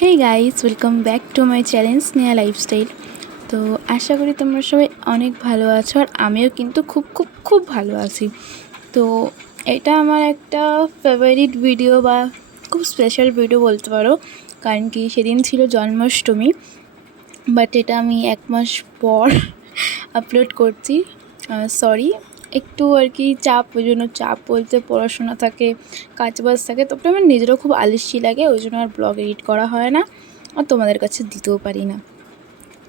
Hey guys welcome back to my challenge Sneha lifestyle তো আশা করি তোমরা সবাই অনেক ভালো আছো আর আমিও কিন্তু খুব খুব খুব ভালো আছি। তো এটা আমার একটা ফেভারিট ভিডিও বা খুব স্পেশাল ভিডিও বলতে পারো, কারণ কি সেদিন ছিল জন্মাষ্টমী। বাট এটা আমি এক মাস পর আপলোড করছি। সরি একটু আর কি চাপ, ওই জন্য চাপ বলতে পড়াশোনা থাকে, কাজ বাজ থাকে তারপরে আমার নিজেরও খুব আলিস্যি লাগে, ওই জন্য আর ব্লগ এডিট করা হয় না, আর তোমাদের কাছে দিতেও পারি না।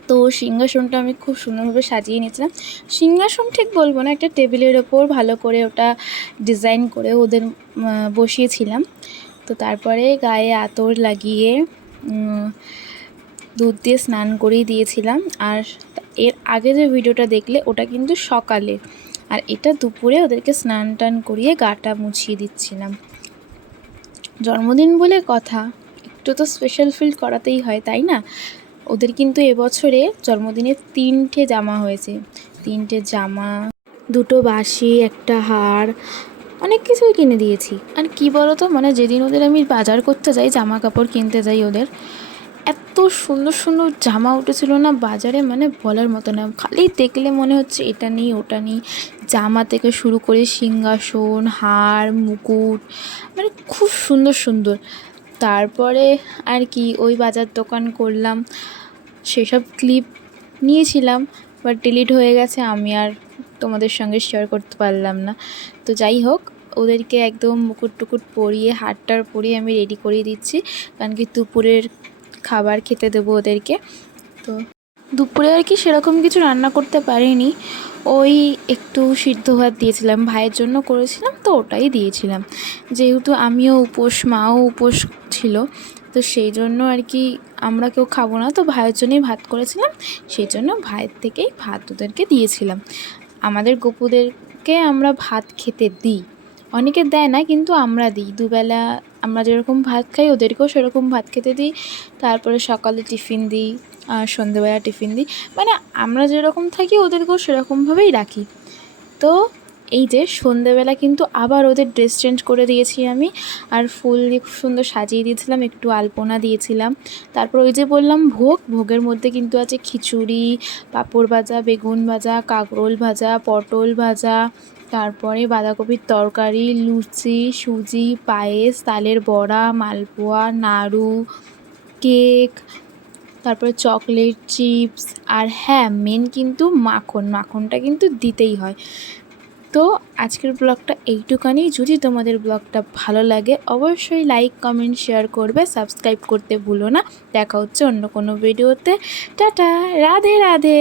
তো সিংহাসনটা আমি খুব সুন্দরভাবে সাজিয়ে নিয়েছিলাম। সিংহাসন ঠিক বলব না, একটা টেবিলের ওপর ভালো করে ওটা ডিজাইন করে ওদের বসিয়েছিলাম। তো তারপরে গায়ে আতর লাগিয়ে দুধ দিয়ে স্নান করিয়ে দিয়েছিলাম, আর এর আগে যে ভিডিওটা দেখলে, ওটা কিন্তু সকালে। আর এটা দুপুরে ওদেরকে স্নান টান করিয়ে গাটা মুছিয়ে দিচ্ছিলাম। জন্মদিন বলে কথা, একটু তো স্পেশাল ফিল করাতেই হয়, তাই না? ওদের কিন্তু এবছরে জন্মদিনে তিনটে জামা হয়েছে। তিনটে জামা, দুটো বাসি একটা হার, অনেক কিছুই কিনে দিয়েছি। আর কি বলো তো মানে যেদিন ওদের আমি বাজার করতে যাই জামা কাপড় কিনতে যাই ওদের এত সুন্দর সুন্দর জামা উঠেছিল না বাজারে? মানে বলার মতো না। খালি দেখলে মনে হচ্ছে এটা নেই, ওটা নেই। জামা থেকে শুরু করে সিংহাসন, হার, মুকুট মানে খুব সুন্দর সুন্দর। তারপরে আর কি, ওই বাজার দোকান করলাম। সেসব ক্লিপ নিয়েছিলাম বাট ডিলিট হয়ে গেছে, আমি আর তোমাদের সঙ্গে শেয়ার করতে পারলাম না। তো যাই হোক, ওদেরকে একদম মুকুট টুকুট পরিয়ে হাটটার পরিয়ে আমি রেডি করিয়ে দিচ্ছি। কারণ কি দুপুরের খাবার খেতে দেবো ওদেরকে। তো দুপুরে আর কি সেরকম কিছু রান্না করতে পারিনি। ওই একটু সিদ্ধ ভাত দিয়েছিলাম, ভাইয়ের জন্য করেছিলাম তো ওটাই দিয়েছিলাম। যেহেতু আমিও উপোস, মাও উপোস ছিল, তো সেই জন্য আর কি আমরা কেউ খাব না। তো ভাইয়ের জন্যই ভাত করেছিলাম, সেই জন্য ভাইয়ের থেকেই ভাত ওদেরকে দিয়েছিলাম। আমাদের গপুদেরকে আমরা ভাত খেতে দিই। অনেকে দেয় না, কিন্তু আমরা দিই। দুবেলা আমরা যেরকম ভাত খাই, ওদেরকেও সেরকম ভাত খেতে দিই। তারপরে সকালে টিফিন দিই সন্ধেবেলা টিফিন দিই। মানে আমরা যেরকম থাকি, ওদেরকেও সেরকমভাবেই রাখি। তো এই যে সন্ধেবেলা কিন্তু আবার ওদের ড্রেস চেঞ্জ করে দিয়েছি আমি। আর ফুল দিয়ে খুব সুন্দর সাজিয়ে দিয়েছিলাম, একটু আলপনা দিয়েছিলাম। তারপর ওই যে বললাম ভোগ, ভোগের মধ্যে কিন্তু আছে খিচুড়ি, পাঁপড় ভাজা, বেগুন ভাজা, কাঁকরোল ভাজা, পটল ভাজা, তারপরে বাঁধাকপির তরকারি, লুচি, সুজি, পায়েস, তালের বড়া, মালপোয়া, নাড়ু, কেক, তারপরে চকলেট, চিপস, আর হ্যাঁ মেন কিন্তু মাখন। মাখনটা কিন্তু দিতেই হয়। তো আজকের ব্লগটা এইটুকানি। যদি তোমাদের ব্লগটা ভালো লাগে, অবশ্যই লাইক, কমেন্ট, শেয়ার করবে। সাবস্ক্রাইব করতে ভুলো না। দেখা হচ্ছে অন্য কোনো ভিডিওতে। টাটা, রাধে রাধে।